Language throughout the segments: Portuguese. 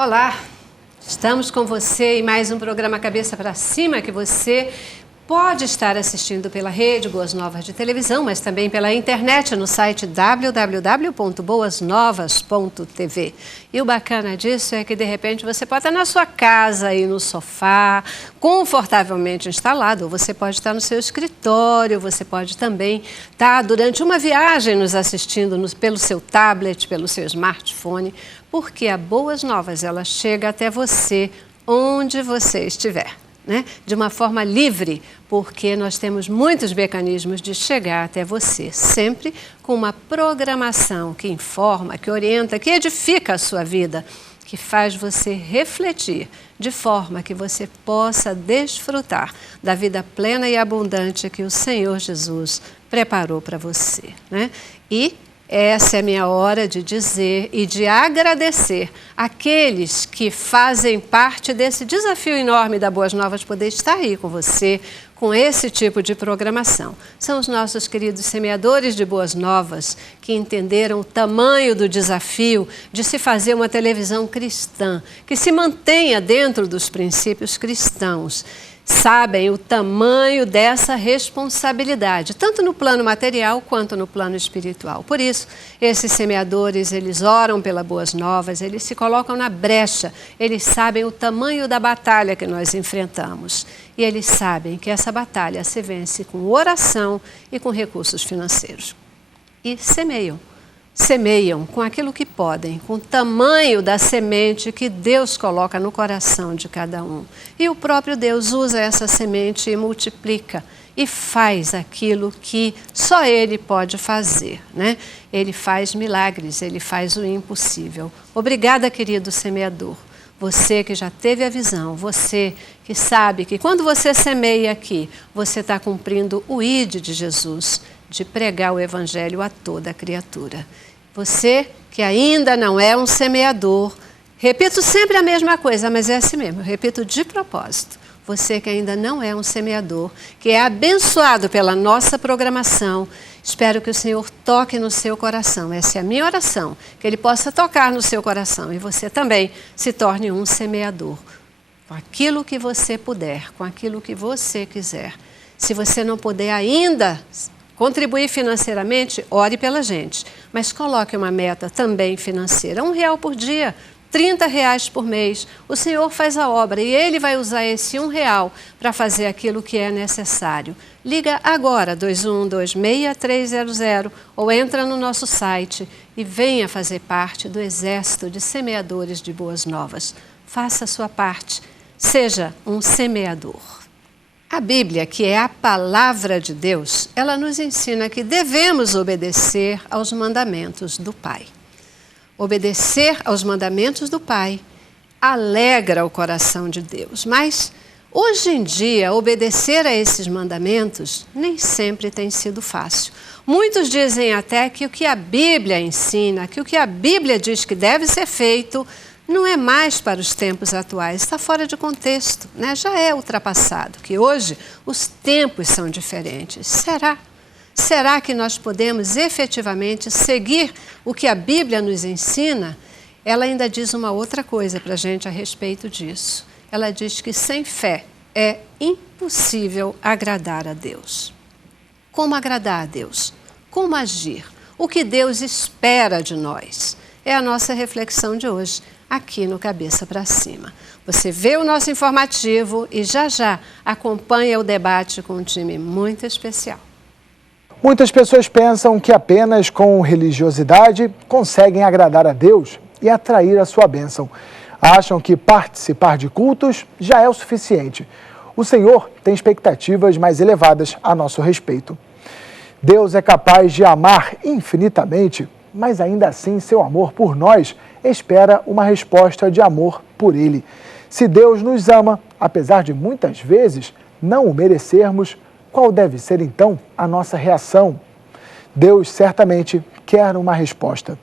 Olá, estamos com você em mais um programa Cabeça para Cima que você pode estar assistindo pela rede Boas Novas de televisão, mas também pela internet no site www.boasnovas.tv. E o bacana disso é que de repente você pode estar na sua casa aí no sofá, confortavelmente instalado, ou você pode estar no seu escritório, você pode também estar durante uma viagem nos assistindo pelo seu tablet, pelo seu smartphone, porque a Boas Novas ela chega até você onde você estiver. De uma forma livre, porque nós temos muitos mecanismos de chegar até você, sempre com uma programação que informa, que orienta, que edifica a sua vida, que faz você refletir, de forma que você possa desfrutar da vida plena e abundante que o Senhor Jesus preparou para você. E essa é a minha hora de dizer e de agradecer aqueles que fazem parte desse desafio enorme da Boas Novas, poder estar aí com você, com esse tipo de programação. São os nossos queridos semeadores de Boas Novas que entenderam o tamanho do desafio de se fazer uma televisão cristã, que se mantenha dentro dos princípios cristãos. Sabem o tamanho dessa responsabilidade, tanto no plano material quanto no plano espiritual. Por isso, esses semeadores, eles oram pela Boas Novas, eles se colocam na brecha, eles sabem o tamanho da batalha que nós enfrentamos. E eles sabem que essa batalha se vence com oração e com recursos financeiros. E semeiam com aquilo que podem, com o tamanho da semente que Deus coloca no coração de cada um. E o próprio Deus usa essa semente e multiplica e faz aquilo que só Ele pode fazer. Ele faz milagres, Ele faz o impossível. Obrigada, querido semeador. Você que já teve a visão, você que sabe que quando você semeia aqui, você está cumprindo o ID de Jesus, de pregar o Evangelho a toda criatura. Você que ainda não é um semeador, repito sempre a mesma coisa, mas é assim mesmo, eu repito de propósito. Você que ainda não é um semeador, que é abençoado pela nossa programação, espero que o Senhor toque no seu coração. Essa é a minha oração, que Ele possa tocar no seu coração e você também se torne um semeador. Com aquilo que você puder, com aquilo que você quiser. Se você não puder ainda contribuir financeiramente, ore pela gente, mas coloque uma meta também financeira, R$1 por dia, R$30 por mês. O Senhor faz a obra e Ele vai usar esse R$1 para fazer aquilo que é necessário. Liga agora, 2126-300, ou entra no nosso site e venha fazer parte do exército de semeadores de Boas Novas. Faça a sua parte, seja um semeador. A Bíblia, que é a palavra de Deus, ela nos ensina que devemos obedecer aos mandamentos do Pai. Obedecer aos mandamentos do Pai alegra o coração de Deus, mas hoje em dia obedecer a esses mandamentos nem sempre tem sido fácil. Muitos dizem até que o que a Bíblia ensina, que o que a Bíblia diz que deve ser feito, não é mais para os tempos atuais, está fora de contexto, já é ultrapassado, que hoje os tempos são diferentes. Será que nós podemos efetivamente seguir o que a Bíblia nos ensina? Ela ainda diz uma outra coisa para a gente a respeito disso. Ela diz que sem fé é impossível agradar a Deus. Como agradar a Deus? Como agir? O que Deus espera de nós? É a nossa reflexão de hoje, aqui no Cabeça para Cima. Você vê o nosso informativo e já acompanha o debate com um time muito especial. Muitas pessoas pensam que apenas com religiosidade conseguem agradar a Deus e atrair a sua bênção. Acham que participar de cultos já é o suficiente. O Senhor tem expectativas mais elevadas a nosso respeito. Deus é capaz de amar infinitamente, mas ainda assim seu amor por nós espera uma resposta de amor por Ele. Se Deus nos ama, apesar de muitas vezes não o merecermos, qual deve ser então a nossa reação? Deus certamente quer uma resposta.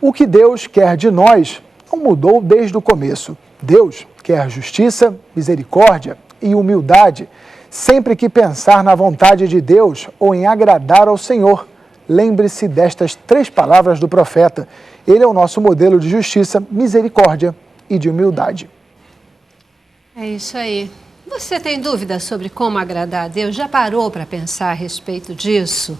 O que Deus quer de nós não mudou desde o começo. Deus quer justiça, misericórdia e humildade. Sempre que pensar na vontade de Deus ou em agradar ao Senhor, lembre-se destas 3 palavras do profeta. Ele é o nosso modelo de justiça, misericórdia e de humildade. É isso aí. Você tem dúvida sobre como agradar a Deus? Já parou para pensar a respeito disso?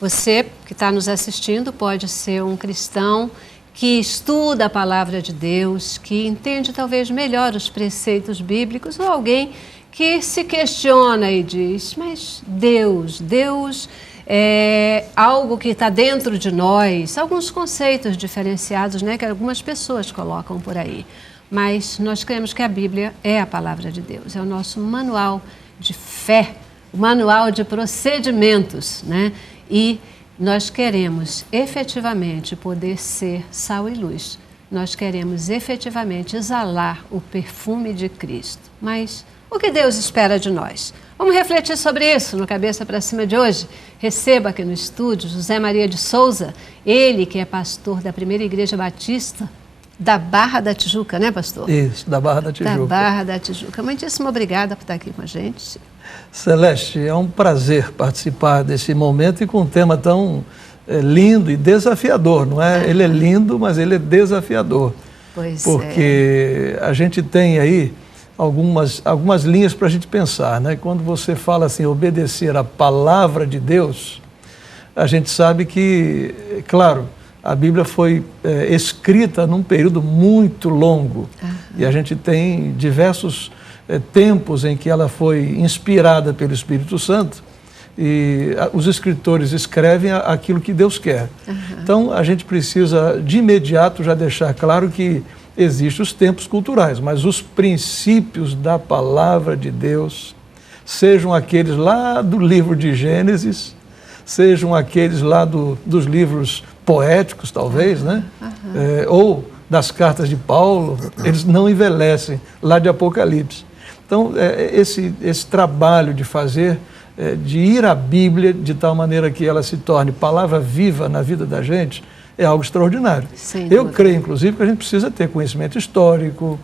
Você que está nos assistindo pode ser um cristão que estuda a palavra de Deus, que entende talvez melhor os preceitos bíblicos, ou alguém que se questiona e diz, mas Deus é algo que está dentro de nós, alguns conceitos diferenciados, né, que algumas pessoas colocam por aí. Mas nós cremos que a Bíblia é a palavra de Deus, é o nosso manual de fé, o manual de procedimentos, né? E nós queremos efetivamente poder ser sal e luz. Nós queremos efetivamente exalar o perfume de Cristo. Mas o que Deus espera de nós? Vamos refletir sobre isso no Cabeça para Cima de hoje. Receba aqui no estúdio José Maria de Souza, ele que é pastor da Primeira Igreja Batista da Barra da Tijuca, né, pastor? Isso, da Barra da Tijuca. Da Barra da Tijuca. Muitíssimo obrigada por estar aqui com a gente. Celeste, é um prazer participar desse momento e com um tema tão lindo e desafiador, não é? Ele é lindo, mas ele é desafiador. Pois porque a gente tem aí algumas linhas para a gente pensar, né? Quando você fala assim, obedecer à palavra de Deus, a gente sabe que, claro, a Bíblia foi escrita num período muito longo. E a gente tem diversos tempos em que ela foi inspirada pelo Espírito Santo e os escritores escrevem aquilo que Deus quer. Então, a gente precisa, de imediato, já deixar claro que existem os tempos culturais, mas os princípios da palavra de Deus, sejam aqueles lá do livro de Gênesis, sejam aqueles lá dos livros poéticos, talvez, né? Ou das cartas de Paulo, eles não envelhecem, lá de Apocalipse. Então, esse trabalho de fazer, de ir à Bíblia de tal maneira que ela se torne palavra viva na vida da gente, é algo extraordinário. Eu creio, inclusive, que a gente precisa ter conhecimento histórico,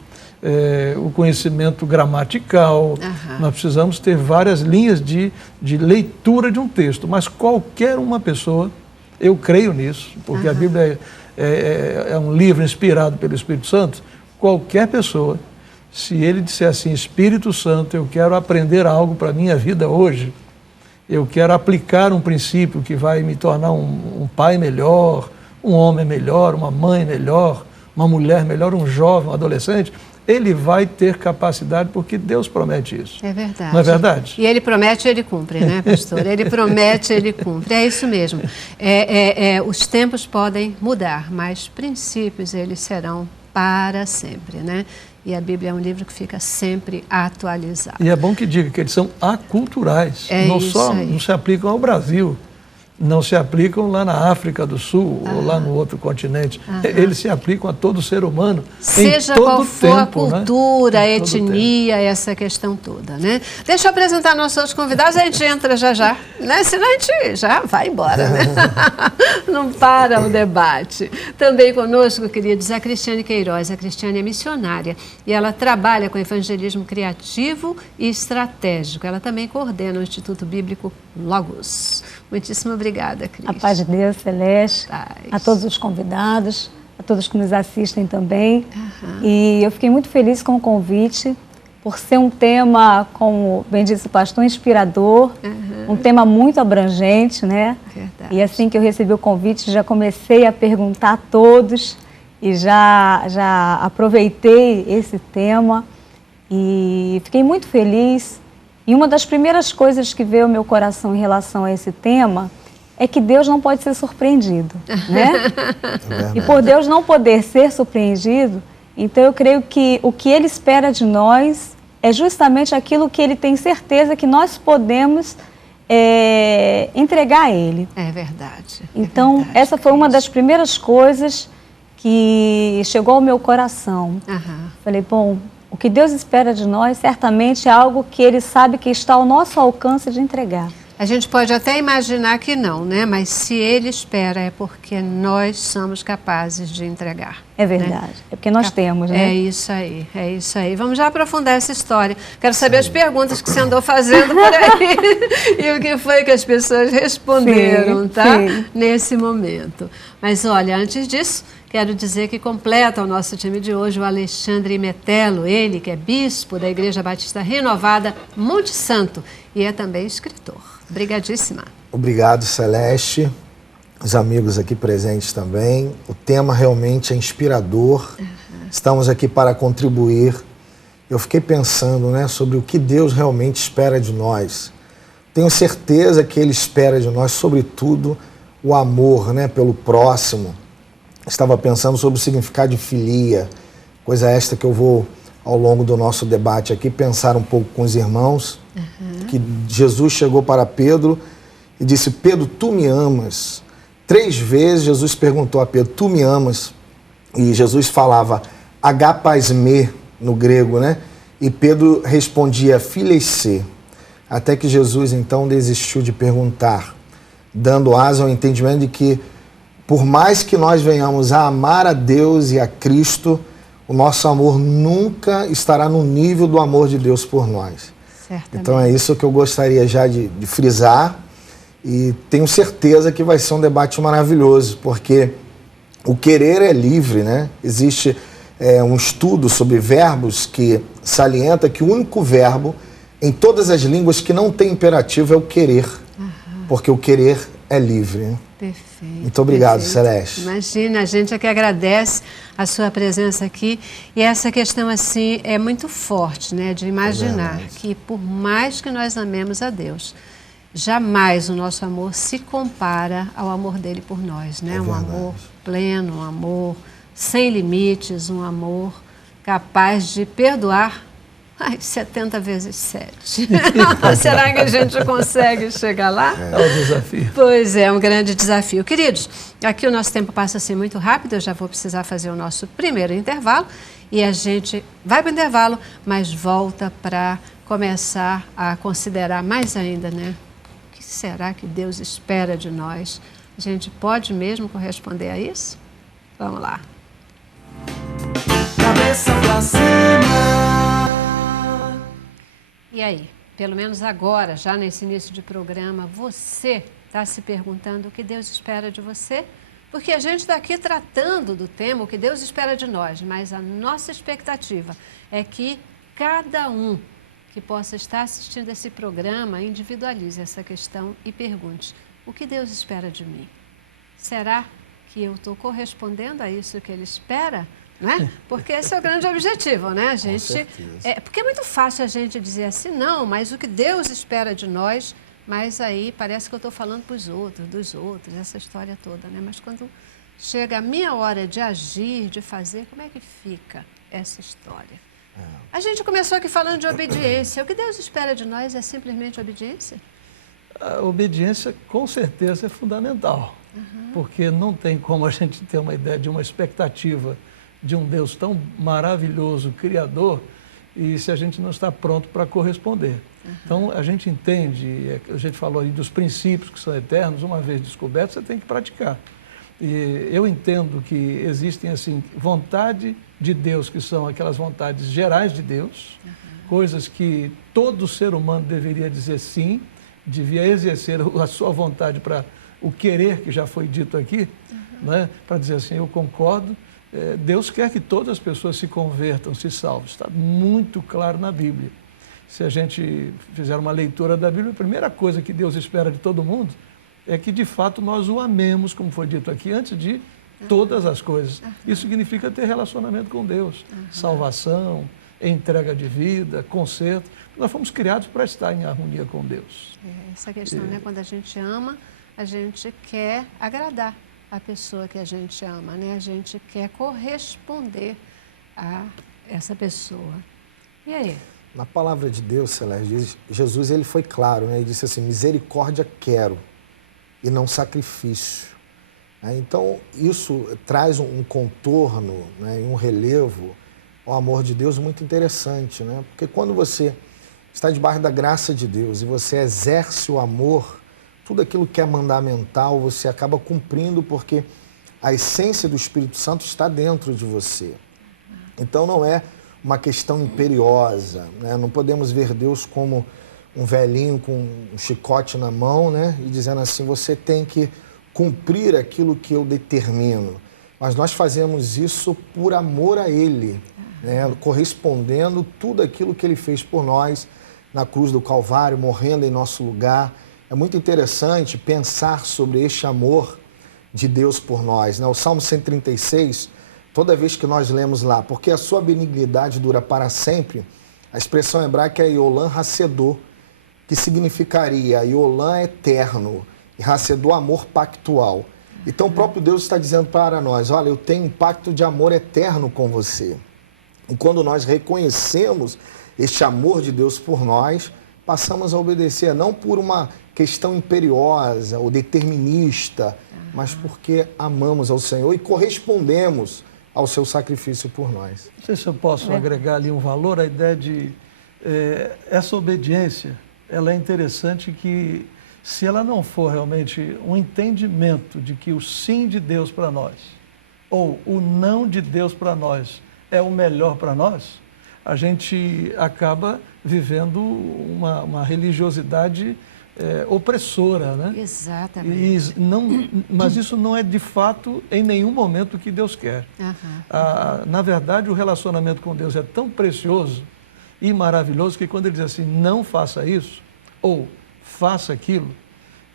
o conhecimento gramatical, nós precisamos ter várias linhas de leitura de um texto, mas qualquer uma pessoa, eu creio nisso, porque a Bíblia é um livro inspirado pelo Espírito Santo, qualquer pessoa, se ele disser assim, Espírito Santo, eu quero aprender algo para a minha vida hoje, eu quero aplicar um princípio que vai me tornar um pai melhor, um homem melhor, uma mãe melhor, uma mulher melhor, um jovem, um adolescente, ele vai ter capacidade, porque Deus promete isso. É verdade. Não é verdade? E ele promete, ele cumpre, né, pastor? Ele promete, ele cumpre. É isso mesmo. Os tempos podem mudar, mas princípios eles serão para sempre, né? E a Bíblia é um livro que fica sempre atualizado. E é bom que diga que eles são aculturais. Não se aplicam ao Brasil. Não se aplicam lá na África do Sul ou lá no outro continente. Eles se aplicam a todo ser humano, seja em todo qual for a cultura, né? a etnia, essa questão toda, né? Deixa eu apresentar nossos convidados, a gente entra já, né? Senão a gente já vai embora, né? Não para o debate. Também conosco, queridos, a Cristiane Queiroz. A Cristiane é missionária e ela trabalha com evangelismo criativo e estratégico. Ela também coordena o Instituto Bíblico Logos. Muitíssimo obrigada, Cris. A paz de Deus, Celeste, a todos os convidados, a todos que nos assistem também. E eu fiquei muito feliz com o convite, por ser um tema, como bem disse o pastor, inspirador, um tema muito abrangente, né? Verdade. E assim que eu recebi o convite, já comecei a perguntar a todos e já aproveitei esse tema e fiquei muito feliz. E uma das primeiras coisas que veio ao meu coração em relação a esse tema é que Deus não pode ser surpreendido, né? E por Deus não poder ser surpreendido, então eu creio que o que Ele espera de nós é justamente aquilo que Ele tem certeza que nós podemos entregar a Ele. É verdade. Então, verdade, essa foi uma das primeiras coisas que chegou ao meu coração. Falei, bom, o que Deus espera de nós certamente é algo que Ele sabe que está ao nosso alcance de entregar. A gente pode até imaginar que não, né? Mas se Ele espera é porque nós somos capazes de entregar. É verdade, né? É porque nós temos, né? É isso aí, é isso aí. Vamos já aprofundar essa história. Quero saber as perguntas que você andou fazendo por aí e o que foi que as pessoas responderam, tá? Nesse momento. Mas olha, antes disso, Quero dizer que completa o nosso time de hoje o Alexandre Metelo, ele que é bispo da Igreja Batista Renovada Monte Santo e é também escritor. Obrigadíssima. Obrigado, Celeste. Os amigos aqui presentes também. O tema realmente é inspirador. Estamos aqui para contribuir. Eu fiquei pensando, né, sobre o que Deus realmente espera de nós. Tenho certeza que Ele espera de nós, sobretudo, o amor, né, pelo próximo. Estava pensando sobre o significado de filia, coisa esta que eu vou, ao longo do nosso debate aqui, pensar um pouco com os irmãos. Que Jesus chegou para Pedro e disse: Pedro, tu me amas? 3 vezes Jesus perguntou a Pedro: tu me amas? E Jesus falava agapaisme no grego, né? E Pedro respondia filesê. Até que Jesus então desistiu de perguntar, dando asa ao entendimento de que, por mais que nós venhamos a amar a Deus e a Cristo, o nosso amor nunca estará no nível do amor de Deus por nós. Certamente. Então é isso que eu gostaria já de frisar. E tenho certeza que vai ser um debate maravilhoso, porque o querer é livre, né? Existe um estudo sobre verbos que salienta que o único verbo em todas as línguas que não tem imperativo é o querer, porque o querer é livre. Né? Perfeito. Muito obrigado, perfeito. Celeste. Imagina, a gente é que agradece a sua presença aqui. E essa questão, assim, é muito forte, né? De imaginar que, por mais que nós amemos a Deus, jamais o nosso amor se compara ao amor dele por nós, né? Um amor pleno, um amor sem limites, um amor capaz de perdoar 70 vezes 7. Será que a gente consegue chegar lá? É um desafio. Pois é, um grande desafio. Queridos, aqui o nosso tempo passa assim muito rápido, eu já vou precisar fazer o nosso primeiro intervalo e a gente vai para o intervalo, mas volta para começar a considerar mais ainda, né? O que será que Deus espera de nós? A gente pode mesmo corresponder a isso? Vamos lá. Cabeça pra cima. E aí, pelo menos agora, já nesse início de programa, você está se perguntando o que Deus espera de você? Porque a gente está aqui tratando do tema, o que Deus espera de nós, mas a nossa expectativa é que cada um que possa estar assistindo esse programa individualize essa questão e pergunte: o que Deus espera de mim? Será que eu estou correspondendo a isso que Ele espera? Né? Porque esse é o grande objetivo, né? A gente, porque é muito fácil a gente dizer assim, não, mas o que Deus espera de nós, mas aí parece que eu estou falando para os outros, dos outros, essa história toda, né? Mas quando chega a minha hora de agir, de fazer, como é que fica essa história? A gente começou aqui falando de obediência. O que Deus espera de nós é simplesmente obediência? A obediência, com certeza, é fundamental, porque não tem como a gente ter uma ideia de uma expectativa de um Deus tão maravilhoso, criador, e se a gente não está pronto para corresponder. Então, a gente entende, a gente falou aí dos princípios que são eternos, uma vez descobertos, você tem que praticar. E eu entendo que existem, assim, vontade de Deus, que são aquelas vontades gerais de Deus, coisas que todo ser humano deveria dizer sim, devia exercer a sua vontade para o querer, que já foi dito aqui, né? Para dizer assim, eu concordo. Deus quer que todas as pessoas se convertam, se salvem. Está muito claro na Bíblia. Se a gente fizer uma leitura da Bíblia, a primeira coisa que Deus espera de todo mundo é que, de fato, nós o amemos, como foi dito aqui, antes de todas as coisas. Isso significa ter relacionamento com Deus, salvação, entrega de vida, conserto. Nós fomos criados para estar em harmonia com Deus. Essa questão, né? Quando a gente ama, a gente quer agradar a pessoa que a gente ama, né? A gente quer corresponder a essa pessoa. E aí? Na palavra de Deus, Celeste, Jesus ele foi claro, né? Ele disse assim, misericórdia quero e não sacrifício. Então, isso traz um contorno, né, e um relevo ao amor de Deus muito interessante, né? Porque quando você está debaixo da graça de Deus e você exerce o amor, tudo aquilo que é mandamental você acaba cumprindo, porque a essência do Espírito Santo está dentro de você. Então não é uma questão imperiosa, né? Não podemos ver Deus como um velhinho com um chicote na mão, né? E dizendo assim, você tem que cumprir aquilo que eu determino. mas nós fazemos isso por amor a Ele, né? Correspondendo tudo aquilo que Ele fez por nós na cruz do Calvário, morrendo em nosso lugar. É muito interessante pensar sobre este amor de Deus por nós, né? O Salmo 136, toda vez que nós lemos lá, porque a sua benignidade dura para sempre, a expressão hebraica é Iolam Hacedô, que significaria Iolam eterno e Hacedô amor pactual. Então o próprio Deus está dizendo para nós, olha, eu tenho um pacto de amor eterno com você. E quando nós reconhecemos este amor de Deus por nós, passamos a obedecer, não por uma questão imperiosa ou determinista, mas porque amamos ao Senhor e correspondemos ao seu sacrifício por nós. Não sei se eu posso agregar ali um valor, a ideia de essa obediência, ela é interessante que, se ela não for realmente um entendimento de que o sim de Deus para nós, ou o não de Deus para nós, é o melhor para nós, a gente acaba vivendo uma religiosidade opressora, né? Exatamente. Mas isso não é de fato em nenhum momento o que Deus quer. Na verdade, o relacionamento com Deus é tão precioso e maravilhoso que quando ele diz assim, não faça isso, ou faça aquilo,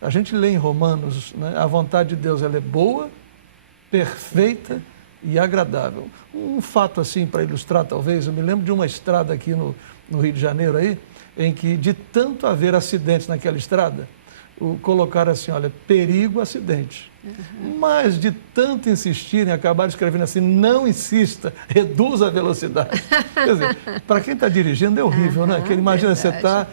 a gente lê em Romanos, né, a vontade de Deus ela é boa, perfeita e agradável. Um fato assim para ilustrar talvez, eu me lembro de uma estrada aqui no Rio de Janeiro aí, em que de tanto haver acidentes naquela estrada, colocaram assim, olha, perigo acidente. Mas de tanto insistirem, acabaram escrevendo assim, não insista, reduza a velocidade. Quer dizer, para quem está dirigindo é horrível, né? Que imagina você está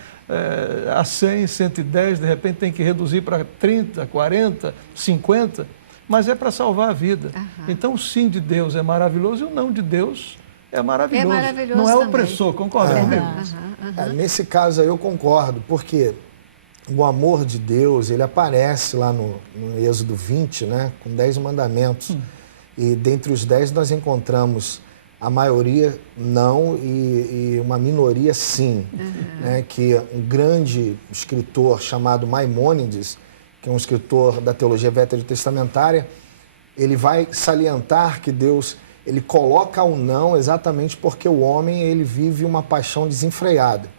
a 100, 110, de repente tem que reduzir para 30, 40, 50, mas é para salvar a vida. Então o sim de Deus é maravilhoso e o não de Deus é maravilhoso. Não é opressor, concorda comigo? Nesse caso aí eu concordo, porque o amor de Deus, ele aparece lá no Êxodo 20, né, com 10 mandamentos. E dentre os 10 nós encontramos a maioria não e uma minoria sim. Né, que um grande escritor chamado Maimônides, que é um escritor da teologia veterotestamentária, ele vai salientar que Deus ele coloca o não exatamente porque o homem ele vive uma paixão desenfreada.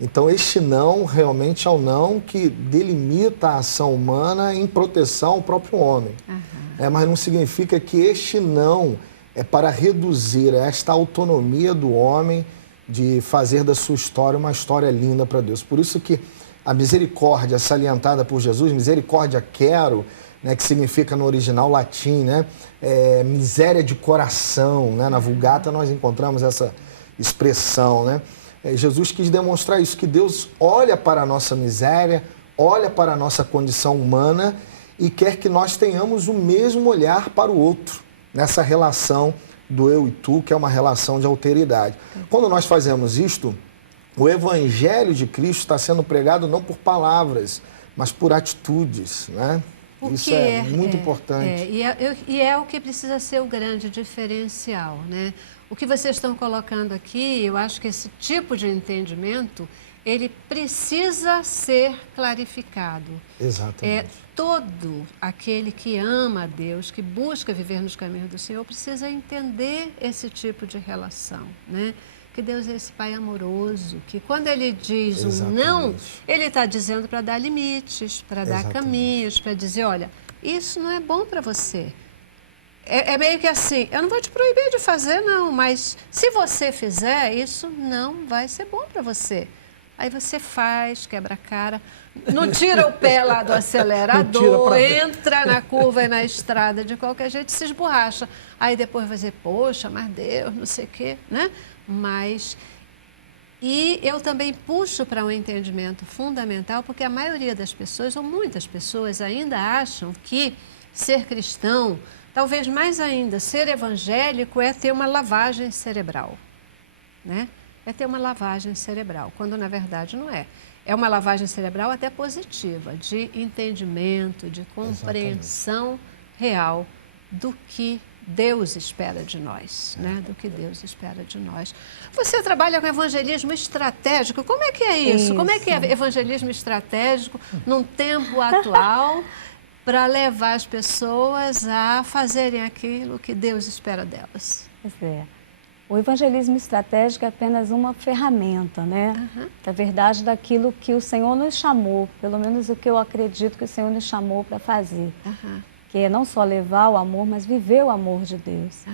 Então este não realmente é o não que delimita a ação humana em proteção ao próprio homem. Mas não significa que este não é para reduzir esta autonomia do homem de fazer da sua história uma história linda para Deus. Por isso que a misericórdia salientada por Jesus, misericórdia quero, né, que significa no original latim, né, miséria de coração, né, na Vulgata nós encontramos essa expressão, né. Jesus quis demonstrar isso, que Deus olha para a nossa miséria, olha para a nossa condição humana e quer que nós tenhamos o mesmo olhar para o outro, nessa relação do eu e tu, que é uma relação de alteridade. Quando nós fazemos isto, o Evangelho de Cristo está sendo pregado não por palavras, mas por atitudes, né? Isso é muito importante. E é o que precisa ser o grande diferencial, né? O que vocês estão colocando aqui, eu acho que esse tipo de entendimento, ele precisa ser clarificado. Exatamente. Todo aquele que ama a Deus, que busca viver nos caminhos do Senhor, precisa entender esse tipo de relação, né? Que Deus é esse Pai amoroso, que quando Ele diz um não, Ele está dizendo para dar limites, para dar caminhos, para dizer, olha, isso não é bom para você. É meio que assim, eu não vou te proibir de fazer, não, mas se você fizer, isso não vai ser bom para você. Aí você faz, quebra a cara, não tira o pé lá do acelerador, entra na curva e na estrada, de qualquer jeito se esborracha. Aí depois vai dizer, poxa, mas Deus, não sei o quê, né? E eu também puxo para um entendimento fundamental, porque a maioria das pessoas, ou muitas pessoas, ainda acham que ser cristão, talvez mais ainda, ser evangélico é ter uma lavagem cerebral, né? É ter uma lavagem cerebral, quando na verdade não é. É uma lavagem cerebral até positiva, de entendimento, de compreensão real do que Deus espera de nós, né? Do que Deus espera de nós. Você trabalha com evangelismo estratégico, como é que é isso? Como é que é evangelismo estratégico num tempo atual para levar as pessoas a fazerem aquilo que Deus espera delas. Pois é. O evangelismo estratégico é apenas uma ferramenta, né? Da verdade, daquilo que o Senhor nos chamou, pelo menos o que eu acredito que o Senhor nos chamou para fazer. Que é não só levar o amor, mas viver o amor de Deus.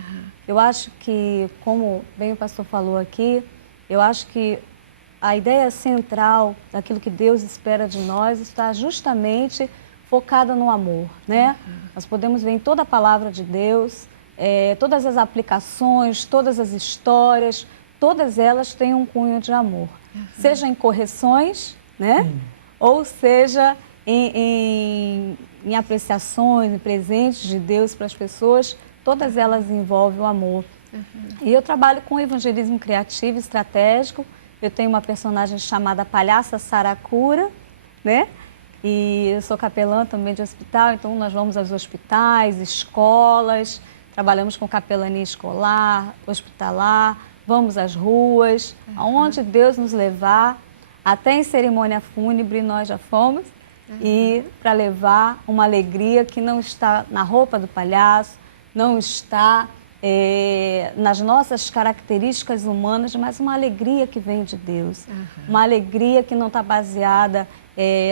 Eu acho que, como bem o pastor falou aqui, eu acho que a ideia central daquilo que Deus espera de nós está justamente focada no amor, né? Nós podemos ver em toda a palavra de Deus, todas as aplicações, todas as histórias, todas elas têm um cunho de amor. Seja em correções, né? Ou seja em apreciações, em presentes de Deus para as pessoas, todas elas envolvem o amor. E eu trabalho com evangelismo criativo e estratégico. Eu tenho uma personagem chamada Palhaça Saracura, né? E eu sou capelã também de hospital, então nós vamos aos hospitais, escolas, trabalhamos com capelania escolar, hospitalar, vamos às ruas, aonde Deus nos levar, até em cerimônia fúnebre nós já fomos, e para levar uma alegria que não está na roupa do palhaço, não está nas nossas características humanas, mas uma alegria que vem de Deus, uma alegria que não está baseada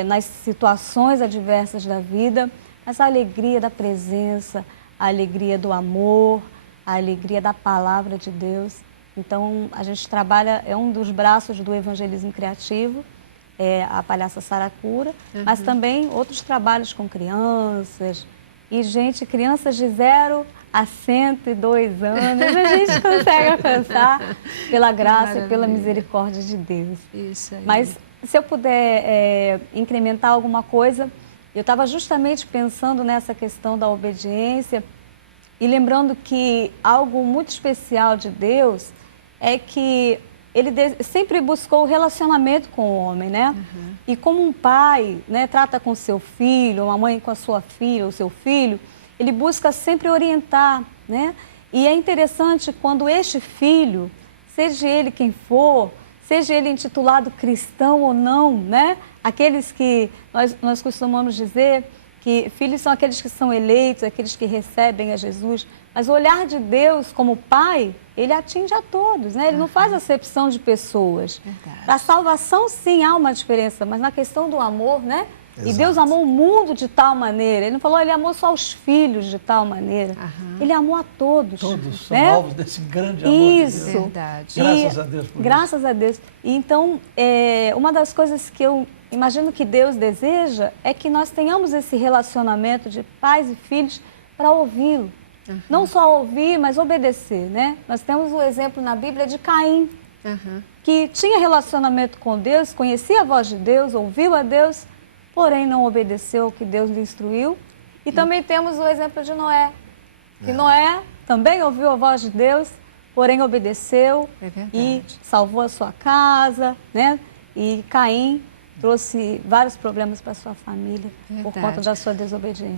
nas situações adversas da vida, mas a alegria da presença, a alegria do amor, a alegria da palavra de Deus. Então, a gente trabalha, é um dos braços do evangelismo criativo, a Palhaça Saracura, mas também outros trabalhos com crianças, e crianças de 0 a 102 anos, a gente consegue alcançar pela graça e pela misericórdia de Deus. Isso aí. Mas se eu puder incrementar alguma coisa, eu estava justamente pensando nessa questão da obediência e lembrando que algo muito especial de Deus é que Ele sempre buscou o relacionamento com o homem, né? E como um pai, né, trata com seu filho, uma mãe com a sua filha ou seu filho, ele busca sempre orientar, né? E é interessante quando este filho, seja ele quem for, seja ele intitulado cristão ou não, né? Aqueles que nós costumamos dizer que filhos são aqueles que são eleitos, aqueles que recebem a Jesus, mas o olhar de Deus como pai, ele atinge a todos, né? Ele não faz acepção de pessoas. Para salvação, sim, há uma diferença, mas na questão do amor, né? E Deus amou o mundo de tal maneira, Ele não falou, Ele amou só os filhos de tal maneira, Ele amou a todos. Todos são né? alvos desse grande amor de Deus. Isso. Verdade. Graças a Deus por Graças a Deus. E então, uma das coisas que eu imagino que Deus deseja é que nós tenhamos esse relacionamento de pais e filhos para ouvi-lo. Não só ouvir, mas obedecer, né? Nós temos o exemplo na Bíblia de Caim, que tinha relacionamento com Deus, conhecia a voz de Deus, ouviu a Deus, porém não obedeceu ao que Deus lhe instruiu. E também temos o exemplo de Noé, que Noé também ouviu a voz de Deus, porém obedeceu e salvou a sua casa, né? E Caim trouxe vários problemas para a sua família por conta da sua desobediência.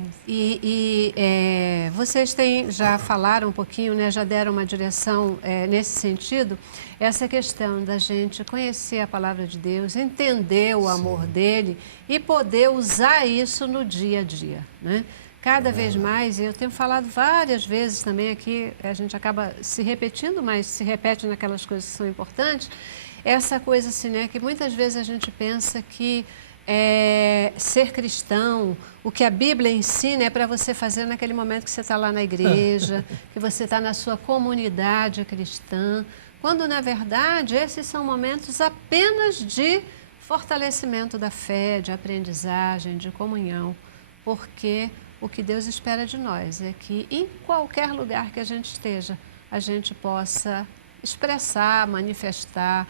Vocês já falaram um pouquinho, né, já deram uma direção nesse sentido, essa questão da gente conhecer a palavra de Deus, entender o amor dele e poder usar isso no dia a dia, né? Cada vez mais, eu tenho falado várias vezes também aqui, a gente acaba se repetindo, mas se repete naquelas coisas que são importantes, essa coisa assim, né, que muitas vezes a gente pensa que ser cristão, o que a Bíblia ensina é para você fazer naquele momento que você está lá na igreja, que você está na sua comunidade cristã, quando na verdade esses são momentos apenas de fortalecimento da fé, de aprendizagem, de comunhão, porque o que Deus espera de nós é que em qualquer lugar que a gente esteja, a gente possa expressar, manifestar,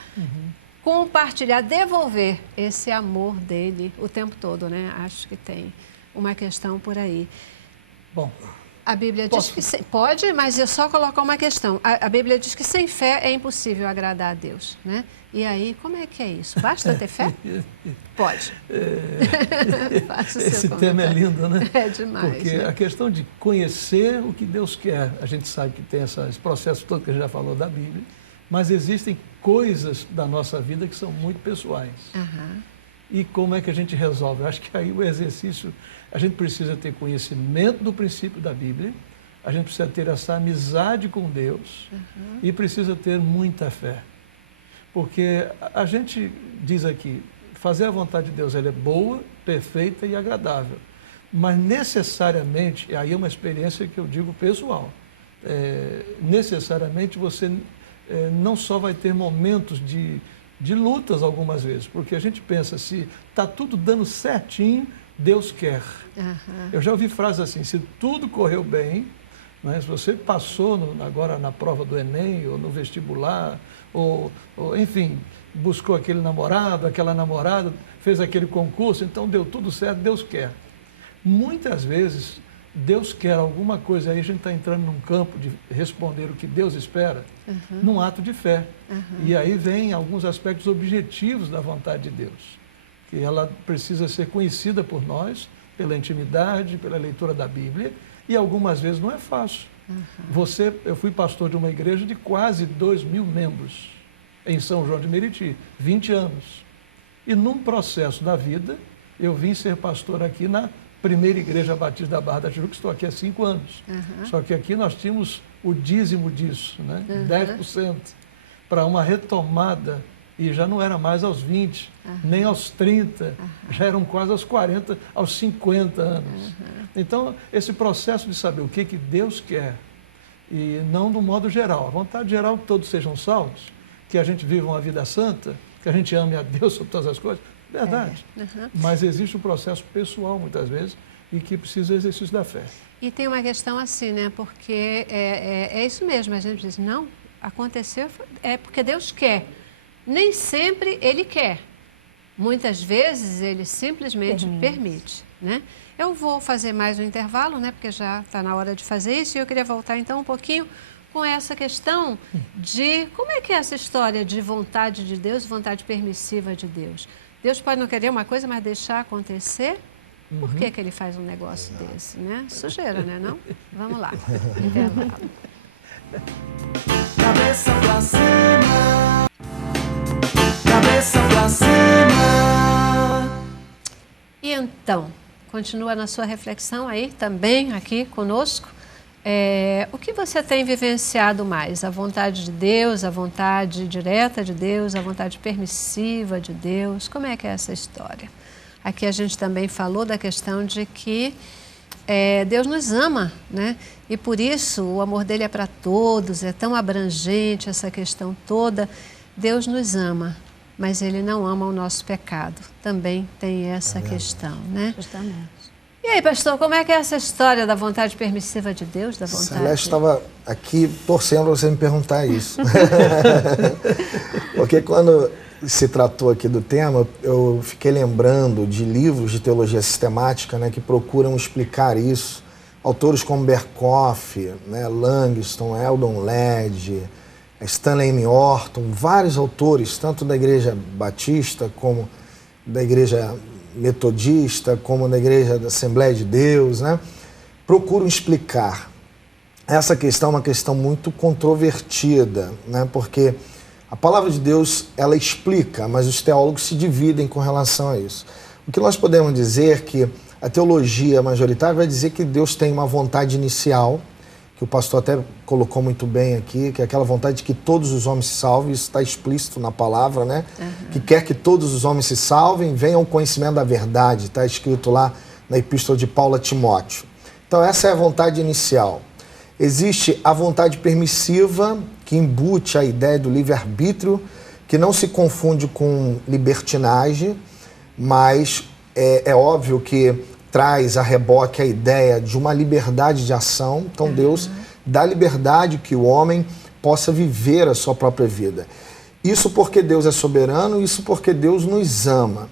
compartilhar, devolver esse amor dele o tempo todo, né? Acho que tem uma questão por aí. Bom, a Bíblia diz que pode, mas eu só colocar uma questão. A Bíblia diz que sem fé é impossível agradar a Deus, né? E aí, como é que é isso? Basta ter fé? Pode. Esse tema é lindo, né? É demais. Porque a questão de conhecer o que Deus quer, a gente sabe que tem esse processo todo que a gente já falou da Bíblia, mas existem coisas da nossa vida que são muito pessoais. e como é que a gente resolve. Eu acho que aí o exercício, a gente precisa ter conhecimento do princípio da Bíblia, a gente precisa ter essa amizade com Deus e precisa ter muita fé. Porque a gente diz aqui, fazer a vontade de Deus, ela é boa, perfeita e agradável. Mas necessariamente, e aí é uma experiência que eu digo pessoal, necessariamente você não só vai ter momentos de lutas algumas vezes, porque a gente pensa, se está tudo dando certinho, Deus quer. Eu já ouvi frases assim, se tudo correu bem, né, se você passou agora na prova do Enem, ou no vestibular, ou enfim, buscou aquele namorado, aquela namorada, fez aquele concurso, então deu tudo certo, Deus quer. Muitas vezes, Deus quer alguma coisa, aí a gente está entrando num campo de responder o que Deus espera, num ato de fé. E aí vem alguns aspectos objetivos da vontade de Deus, que ela precisa ser conhecida por nós, pela intimidade, pela leitura da Bíblia, e algumas vezes não é fácil. Eu fui pastor de uma igreja de quase 2.000 membros, em São João de Meriti, 20 anos. E num processo da vida, eu vim ser pastor aqui na primeira igreja batista da Barra da Tijuca, estou aqui há 5 anos. Só que aqui nós tínhamos o dízimo disso, né? 10%, para uma retomada, e já não era mais aos 20, nem aos 30, já eram quase aos 40, aos 50 anos. Então, esse processo de saber o que Deus quer, e não do modo geral. A vontade geral é que todos sejam salvos, que a gente viva uma vida santa, que a gente ame a Deus sobre todas as coisas. Verdade. Mas existe um processo pessoal, muitas vezes, e que precisa do exercício da fé. E tem uma questão assim, né? Porque é isso mesmo, a gente diz, não, aconteceu, é porque Deus quer. Nem sempre Ele quer. Muitas vezes Ele simplesmente permite, né? Eu vou fazer mais um intervalo, né? Porque já está na hora de fazer isso, e eu queria voltar então um pouquinho com essa questão de como é que é essa história de vontade de Deus, vontade permissiva de Deus. Deus pode não querer uma coisa, mas deixar acontecer? Por que Ele faz um negócio desse, né? Sujeira, né, não? Vamos lá. Intervalo. Cabeça pra cima. Cabeça pra cima. E então, continua na sua reflexão aí também, aqui conosco. O que você tem vivenciado mais? A vontade de Deus, a vontade direta de Deus, a vontade permissiva de Deus? Como é que é essa história? Aqui a gente também falou da questão de que Deus nos ama, né? E por isso o amor dele é para todos, é tão abrangente essa questão toda. Deus nos ama, mas Ele não ama o nosso pecado. Também tem essa questão, né? Justamente. E aí, pastor, como é que é essa história da vontade permissiva de Deus, da vontade? Celeste estava aqui torcendo para você me perguntar isso. Porque quando se tratou aqui do tema, eu fiquei lembrando de livros de teologia sistemática, né, que procuram explicar isso. Autores como Berkhoff, né, Langston, Eldon Led, Stanley M. Orton, vários autores, tanto da Igreja Batista como da Igreja Metodista, como da Igreja da Assembleia de Deus, né, procuram explicar. Essa questão é uma questão muito controvertida, né, porque a palavra de Deus, ela explica, mas os teólogos se dividem com relação a isso. O que nós podemos dizer é que a teologia majoritária vai dizer que Deus tem uma vontade inicial, que o pastor até colocou muito bem aqui, que é aquela vontade de que todos os homens se salvem, isso está explícito na palavra, né? Que quer que todos os homens se salvem, venham ao conhecimento da verdade, está escrito lá na Epístola de Paulo a Timóteo. Então essa é a vontade inicial. Existe a vontade permissiva, que embute a ideia do livre-arbítrio, que não se confunde com libertinagem, mas é óbvio que traz a reboque a ideia de uma liberdade de ação. Então Deus dá liberdade que o homem possa viver a sua própria vida. Isso porque Deus é soberano, isso porque Deus nos ama.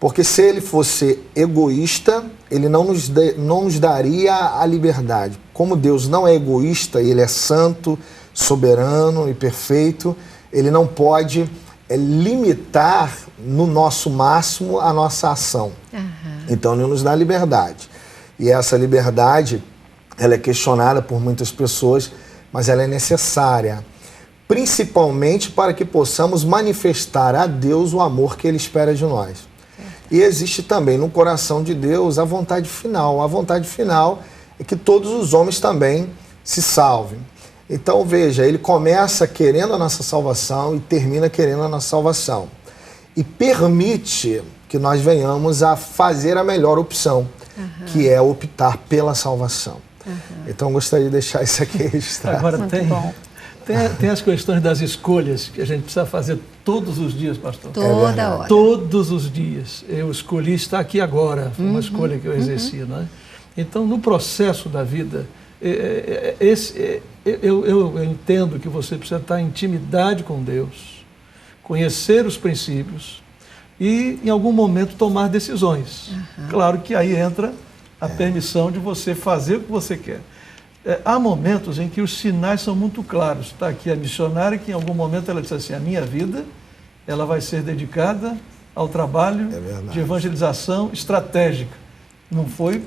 Porque se Ele fosse egoísta, Ele não nos daria a liberdade. Como Deus não é egoísta, Ele é santo, soberano e perfeito, Ele não pode limitar no nosso máximo a nossa ação. Então Ele nos dá liberdade. E essa liberdade, ela é questionada por muitas pessoas, mas ela é necessária, principalmente para que possamos manifestar a Deus o amor que Ele espera de nós. E existe também no coração de Deus a vontade final. A vontade final é que todos os homens também se salvem. Então, veja, ele começa querendo a nossa salvação e termina querendo a nossa salvação. E permite que nós venhamos a fazer a melhor opção, que é optar pela salvação. Então, eu gostaria de deixar isso aqui registrado. Agora tem as questões das escolhas que a gente precisa fazer todos os dias, pastor. Toda hora. Todos os dias. Eu escolhi estar aqui agora, foi uma escolha que eu exerci, não é? Então, no processo da vida, eu entendo que você precisa estar em intimidade com Deus, conhecer os princípios e, em algum momento, tomar decisões. Claro que aí entra a permissão de você fazer o que você quer. Há momentos em que os sinais são muito claros. Está aqui a missionária que, em algum momento, ela disse assim, a minha vida ela vai ser dedicada ao trabalho de evangelização estratégica. Não foi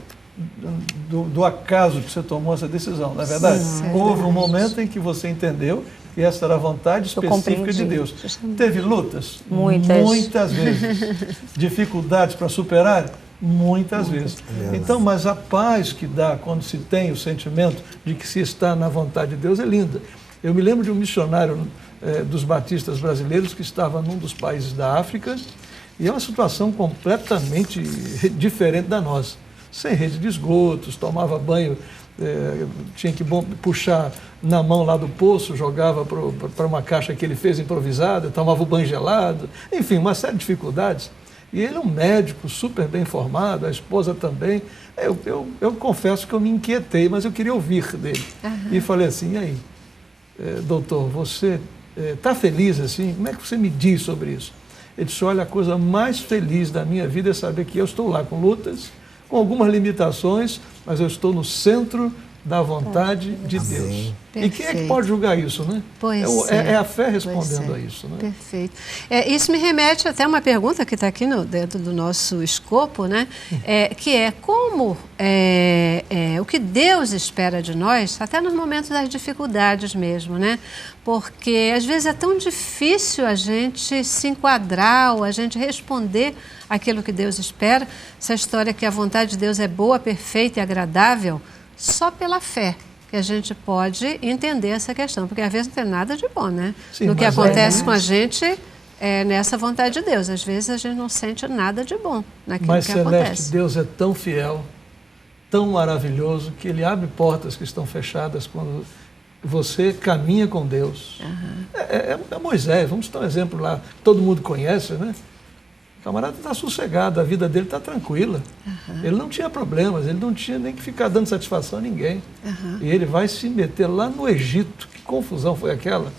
do acaso que você tomou essa decisão, não é verdade? Houve um momento em que você entendeu que essa era a vontade específica de Deus. Teve lutas? Muitas vezes. Dificuldades para superar? Muitas vezes. Então, mas a paz que dá quando se tem o sentimento de que se está na vontade de Deus é linda. Eu me lembro de um missionário dos batistas brasileiros que estava num dos países da África e é uma situação completamente diferente da nossa. Sem rede de esgotos, tomava banho, tinha que puxar na mão lá do poço, jogava para uma caixa que ele fez improvisada, tomava o banho gelado, enfim, uma série de dificuldades. E ele é um médico super bem formado, a esposa também. Eu confesso que eu me inquietei, mas eu queria ouvir dele. E falei assim, e aí, doutor, você está feliz assim? Como é que você me diz sobre isso? Ele disse, olha, a coisa mais feliz da minha vida é saber que eu estou lá com lutas, com algumas limitações, mas eu estou no centro da vontade de Deus. E quem é que pode julgar isso, né? É a fé respondendo a isso, né? Perfeito. Isso me remete até a uma pergunta que está aqui dentro do nosso escopo, né? Que é como o que Deus espera de nós, até nos momentos das dificuldades mesmo, né? Porque às vezes é tão difícil a gente se enquadrar ou a gente responder aquilo que Deus espera. Essa história que a vontade de Deus é boa, perfeita e agradável, só pela fé que a gente pode entender essa questão, porque às vezes não tem nada de bom, né? Sim, no que acontece com a gente nessa vontade de Deus. Às vezes a gente não sente nada de bom naquilo que Celeste, acontece. Deus é tão fiel, tão maravilhoso, que Ele abre portas que estão fechadas quando você caminha com Deus. É Moisés, vamos dar um exemplo lá, todo mundo conhece, né? O camarada está sossegado, a vida dele está tranquila. Ele não tinha problemas, ele não tinha nem que ficar dando satisfação a ninguém. E ele vai se meter lá no Egito. Que confusão foi aquela?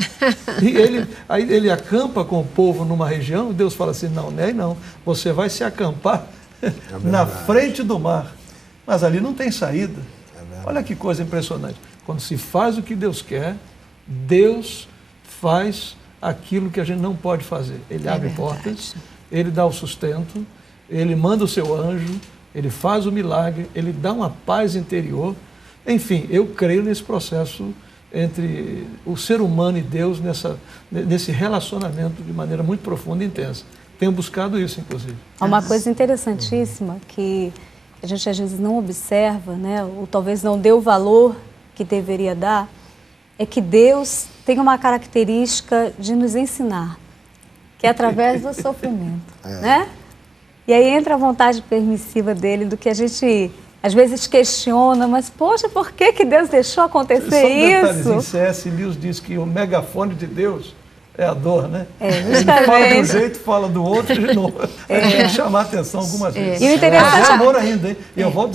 E aí ele acampa com o povo numa região e Deus fala assim, não, você vai se acampar na frente do mar. Mas ali não tem saída. Olha que coisa impressionante. Quando se faz o que Deus quer, Deus faz aquilo que a gente não pode fazer. Ele abre portas. Ele dá o sustento, ele manda o seu anjo, ele faz o milagre, ele dá uma paz interior. Enfim, eu creio nesse processo entre o ser humano e Deus, nesse relacionamento de maneira muito profunda e intensa. Tenho buscado isso, inclusive. Há uma coisa interessantíssima que a gente às vezes não observa, né? Ou talvez não dê o valor que deveria dar, é que Deus tem uma característica de nos ensinar, que é através do sofrimento, né? E aí entra a vontade permissiva dele, do que a gente às vezes questiona, mas poxa, por que Deus deixou acontecer isso? Só um C.S. Lewis diz que o megafone de Deus é a dor, né? Justamente. Ele fala de um jeito, fala do outro de novo. A gente tem que chamar a atenção algumas vezes. E o interessante é amor ainda, hein? E eu volto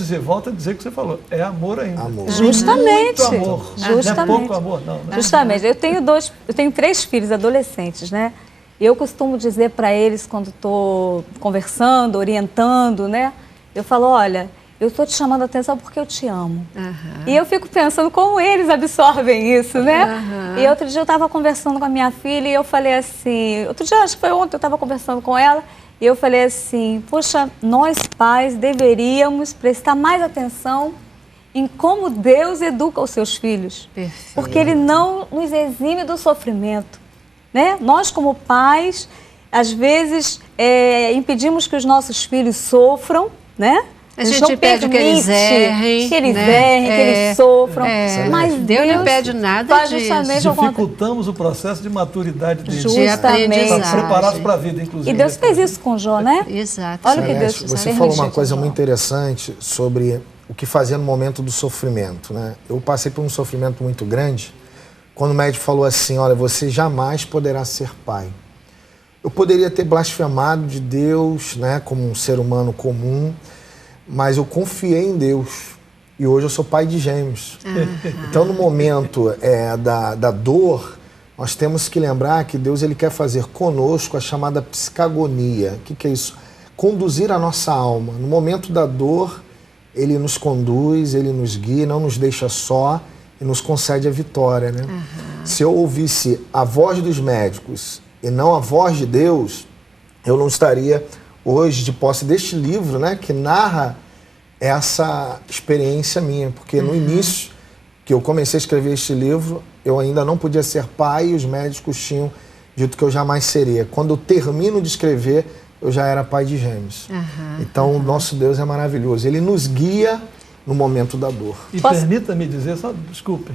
a dizer o que você falou, é amor ainda. Justamente. Muito amor. Justamente. Não é pouco amor, não. Né? Justamente. Eu tenho 3 filhos adolescentes, né? Eu costumo dizer para eles, quando estou conversando, orientando, né? Eu falo, olha, eu estou te chamando a atenção porque eu te amo. E eu fico pensando como eles absorvem isso, né? E outro dia eu estava conversando com a minha filha e eu falei assim, outro dia, acho que foi ontem, eu estava conversando com ela e eu falei assim, poxa, nós pais deveríamos prestar mais atenção em como Deus educa os seus filhos. Perfeito. Porque Ele não nos exime do sofrimento. Né? Nós, como pais, às vezes, impedimos que os nossos filhos sofram, né? A gente pede que eles errem, que eles sofram, mas Deus não pede nada faz disso. justamente ao contrário. Dificultamos o processo de maturidade deles. Justamente. Para prepará-los para a vida, inclusive. E Deus fez isso com Jó, né? Exato. Olha o que Deus Celeste, você permitiu falou uma com coisa Jó. muito interessante sobre o que fazer no momento do sofrimento, né? Eu passei por um sofrimento muito grande quando o médico falou assim, olha, você jamais poderá ser pai. Eu poderia ter blasfemado de Deus, né, como um ser humano comum, mas eu confiei em Deus e hoje eu sou pai de gêmeos. Então, no momento da dor, nós temos que lembrar que Deus ele quer fazer conosco a chamada psicagonia. O que é isso? Conduzir a nossa alma. No momento da dor, Ele nos conduz, Ele nos guia, não nos deixa só e nos concede a vitória, né? Se eu ouvisse a voz dos médicos e não a voz de Deus, eu não estaria hoje de posse deste livro, né, que narra essa experiência minha, porque no início que eu comecei a escrever este livro, eu ainda não podia ser pai e os médicos tinham dito que eu jamais seria. Quando eu termino de escrever, eu já era pai de gêmeos. Então, o nosso Deus é maravilhoso. Ele nos guia no momento da dor. E permita-me dizer, só desculpe,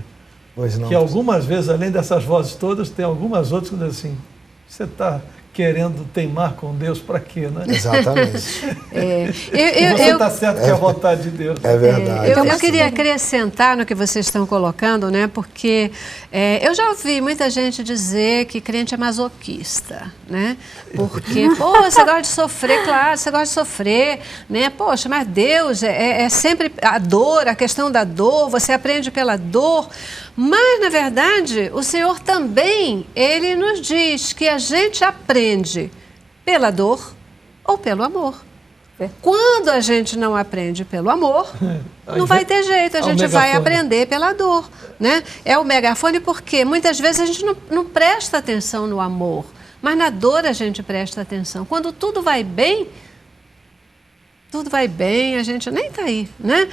Pois não. que algumas vezes, além dessas vozes todas, tem algumas outras que dizem assim, você está querendo teimar com Deus para quê, né? Exatamente. Você está certo que é a vontade de Deus. É verdade. Eu queria acrescentar no que vocês estão colocando, né? Porque eu já ouvi muita gente dizer que crente é masoquista, né? Porque, pô, você gosta de sofrer, claro, você gosta de sofrer, né? Poxa, mas Deus é sempre a dor, a questão da dor, você aprende pela dor. Mas, na verdade, o Senhor também, Ele nos diz que a gente aprende pela dor ou pelo amor. Quando a gente não aprende pelo amor, não vai ter jeito, a gente vai aprender pela dor, né? É o megafone porque muitas vezes a gente não presta atenção no amor, mas na dor a gente presta atenção. Quando tudo vai bem, a gente nem está aí, né?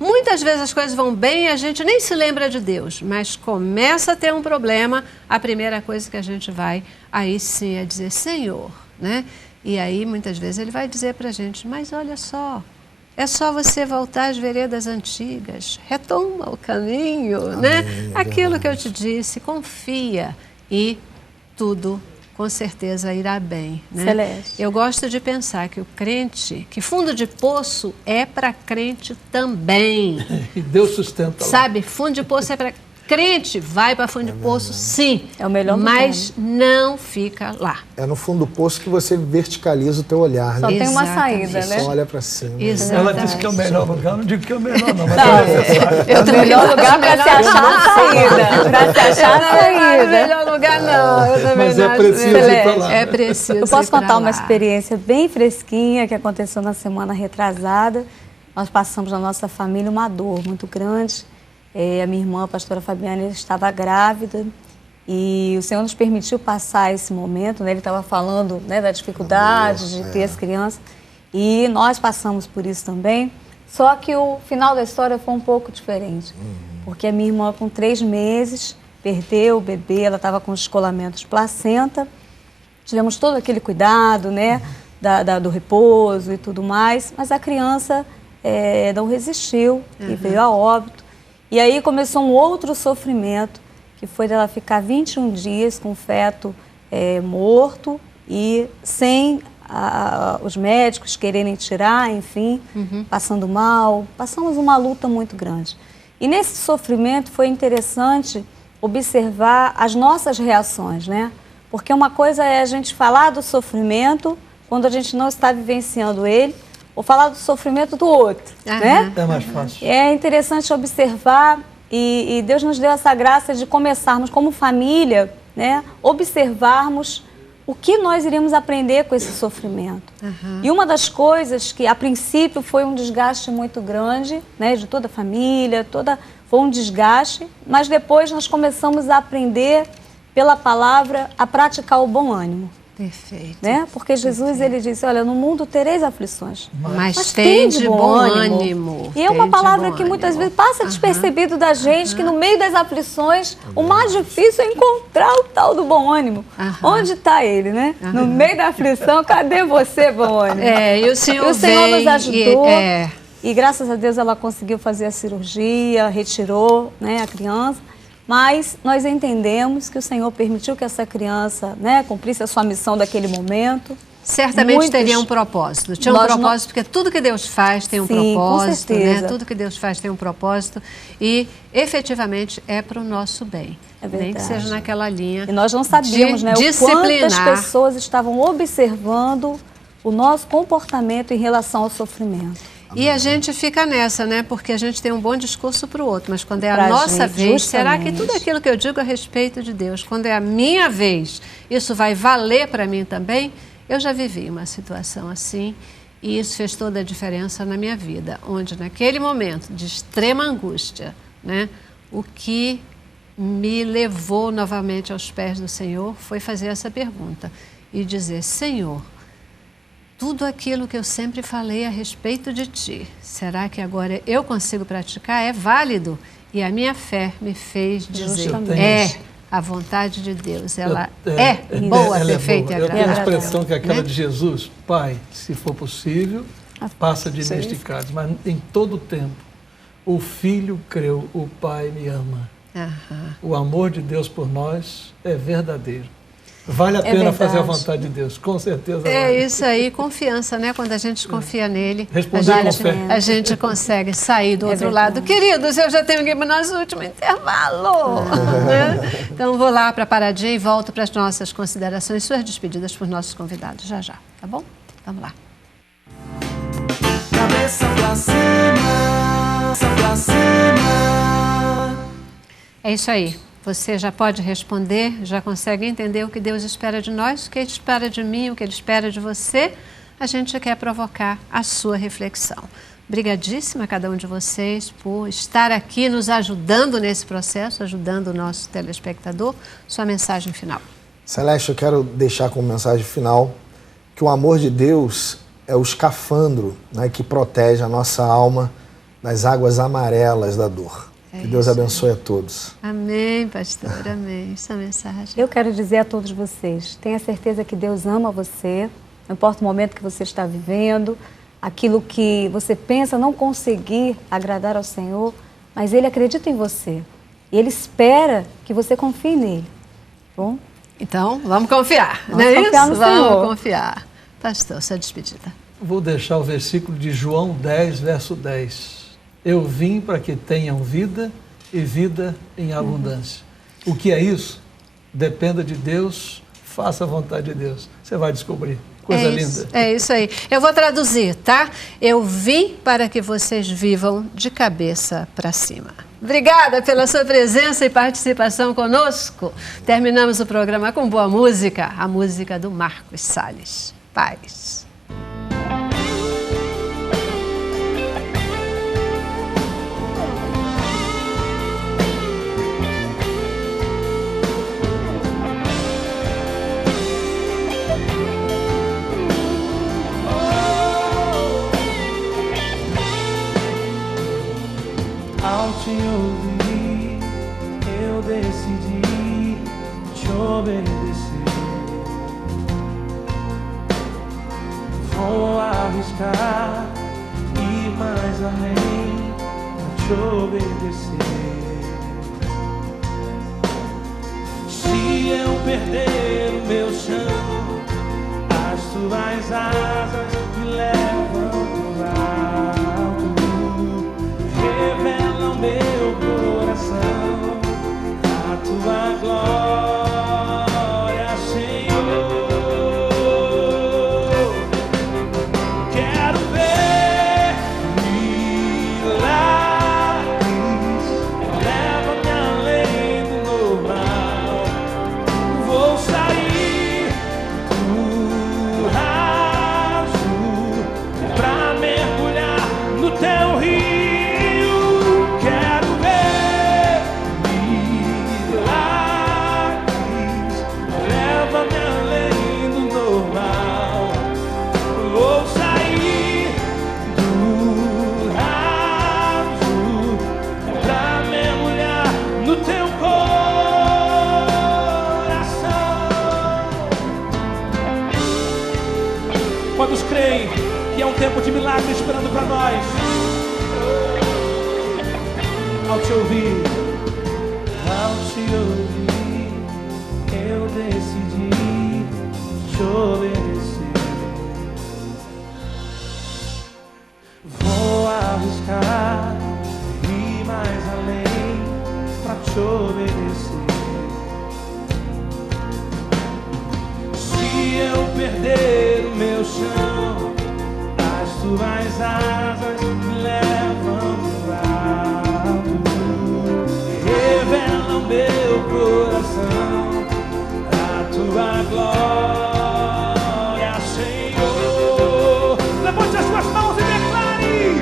Muitas vezes as coisas vão bem e a gente nem se lembra de Deus, mas começa a ter um problema, a primeira coisa que a gente vai aí sim é dizer, Senhor, né? E aí muitas vezes Ele vai dizer para a gente, mas olha só, é só você voltar às veredas antigas, retoma o caminho, né? Aquilo que eu te disse, confia e tudo com certeza irá bem, né? Celeste. Eu gosto de pensar que o crente, que fundo de poço é para crente também. E Deus sustenta lá. Sabe, fundo de poço é para crente, vai para fundo de poço, sim. É o melhor mas não fica lá. É no fundo do poço que você verticaliza o teu olhar, Só né? tem uma Exatamente. saída, né? Só olha para cima. Exatamente. Ela disse que é o melhor lugar, eu não digo que é o melhor não, mas é necessário. Eu É o melhor lugar para se achar a saída. Para se achar a Não é o saída. melhor lugar, não. Eu também Mas não é acho preciso melhor. ir pra lá. É preciso Eu posso ir pra contar uma lá. experiência bem fresquinha que aconteceu na semana retrasada. Nós passamos na nossa família uma dor muito grande. A minha irmã, a pastora Fabiana, estava grávida e o Senhor nos permitiu passar esse momento, né? Ele estava falando, né, da dificuldade de ter as crianças e nós passamos por isso também. Só que o final da história foi um pouco diferente, porque a minha irmã, com 3 meses, perdeu o bebê, ela estava com descolamento de placenta. Tivemos todo aquele cuidado, né, do repouso e tudo mais, mas a criança não resistiu e veio a óbito. E aí começou um outro sofrimento, que foi dela ficar 21 dias com o feto morto e sem os médicos quererem tirar, enfim, passando mal. Passamos uma luta muito grande. E nesse sofrimento foi interessante observar as nossas reações, né? Porque uma coisa é a gente falar do sofrimento quando a gente não está vivenciando ele, ou falar do sofrimento do outro, né? É mais fácil. É interessante observar e Deus nos deu essa graça de começarmos como família, né? Observarmos o que nós iríamos aprender com esse sofrimento. E uma das coisas que a princípio foi um desgaste muito grande, né? De toda a família, foi um desgaste, mas depois nós começamos a aprender pela palavra a praticar o bom ânimo. Perfeito. Né? Porque Jesus, ele disse, olha, no mundo tereis aflições. Mas tem de bom ânimo. E é uma tem de palavra bom que muitas ânimo. vezes passa despercebido da gente, que no meio das aflições, o mais difícil é encontrar o tal do bom ânimo. Onde está ele, né? No meio da aflição, cadê você, bom ânimo? E o Senhor, nos ajudou. E, E graças a Deus ela conseguiu fazer a cirurgia, retirou, né, a criança. Mas nós entendemos que o Senhor permitiu que essa criança, né, cumprisse a sua missão daquele momento. certamente teria um propósito. Tinha um propósito, porque tudo que Deus faz tem um propósito, com certeza. né? Tudo que Deus faz tem um propósito e efetivamente é para o nosso bem. É verdade. Nem que seja naquela linha. E nós não sabíamos, né, o quantas pessoas estavam observando o nosso comportamento em relação ao sofrimento. E a gente fica nessa, né? Porque a gente tem um bom discurso para o outro, mas quando é a nossa vez, será que tudo aquilo que eu digo a respeito de Deus, quando é a minha vez, isso vai valer para mim também? Eu já vivi uma situação assim e isso fez toda a diferença na minha vida, onde naquele momento de extrema angústia, né, o que me levou novamente aos pés do Senhor foi fazer essa pergunta e dizer: Senhor, tudo aquilo que eu sempre falei a respeito de Ti, será que agora eu consigo praticar? É válido? E a minha fé me fez dizer, a vontade de Deus, ela é boa, perfeita e agradável. Eu tenho a expressão que é aquela de Jesus: Pai, se for possível, passa de mim este cálice, mas em todo tempo o Filho creu, o Pai me ama. O amor de Deus por nós é verdadeiro. Vale a pena fazer a vontade de Deus, com certeza. É isso aí, confiança, né? Quando a gente confia nele, a gente consegue sair do outro lado. Queridos, eu já tenho que ir para o nosso último intervalo. Né? Então, vou lá para a paradinha e volto para as nossas considerações, suas despedidas por nossos convidados, já, tá bom? Vamos lá. Cabeça pra cima, pra cima. É isso aí. Você já pode responder, já consegue entender o que Deus espera de nós, o que Ele espera de mim, o que Ele espera de você. A gente quer provocar a sua reflexão. Obrigadíssima a cada um de vocês por estar aqui nos ajudando nesse processo, ajudando o nosso telespectador. Sua mensagem final. Celeste, eu quero deixar como mensagem final que o amor de Deus é o escafandro, né, que protege a nossa alma das águas amarelas da dor. Que Deus abençoe a todos. Amém, pastor. Amém. Essa mensagem. Eu quero dizer a todos vocês, tenha certeza que Deus ama você, não importa o momento que você está vivendo, aquilo que você pensa não conseguir agradar ao Senhor, mas Ele acredita em você. E Ele espera que você confie nele. Bom? Então, vamos confiar, Vamos não é confiar isso? no Senhor. Vamos confiar. Pastor, sua despedida. Vou deixar o versículo de João 10, verso 10. Eu vim para que tenham vida e vida em abundância. O que é isso? Dependa de Deus, faça a vontade de Deus. Você vai descobrir. Coisa linda. É isso aí. Eu vou traduzir, tá? Eu vim para que vocês vivam de cabeça para cima. Obrigada pela sua presença e participação conosco. Terminamos o programa com boa música, a música do Marcos Salles. Paz. Ao te ouvir, eu decidi te obedecer. Vou arriscar, ir mais além pra te obedecer. Se eu perder o meu chão, as tuas asas me levam pro alto. Revela o meu coração, a tua glória, Senhor. Quero ver milagres, leva-me além do normal. Vou Quantos creem que é um tempo de milagre esperando para nós? Ao te ouvir, eu decidi te obedecer. Vou arriscar ir mais além pra te obedecer. Se eu perder o meu chão, as tuas asas me levam pro alto, revelam meu coração, a tua glória, Senhor. Levante as suas mãos e declare: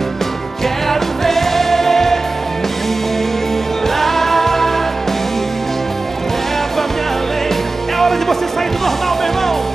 quero ver milagres, leva-me além. É hora de você sair do normal, meu irmão.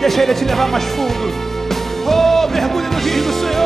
Deixa Ele te levar mais fundo. Oh, mergulhe no rio do Senhor.